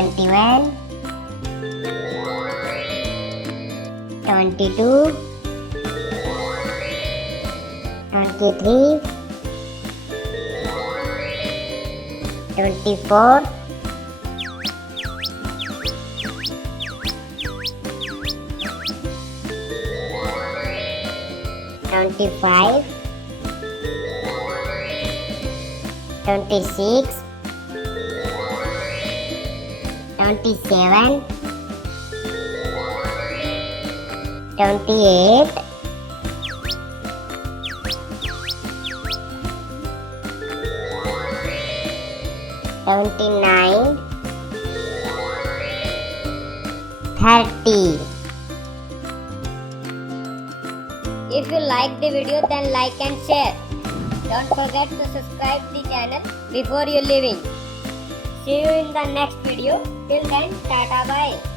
21, 22, 23, 24, 25, 26, 27, 28, 29, 30. If you like the video, then like and share. Don't forget to subscribe the channel before you leaving. See you in the next video. Till then, tata bye.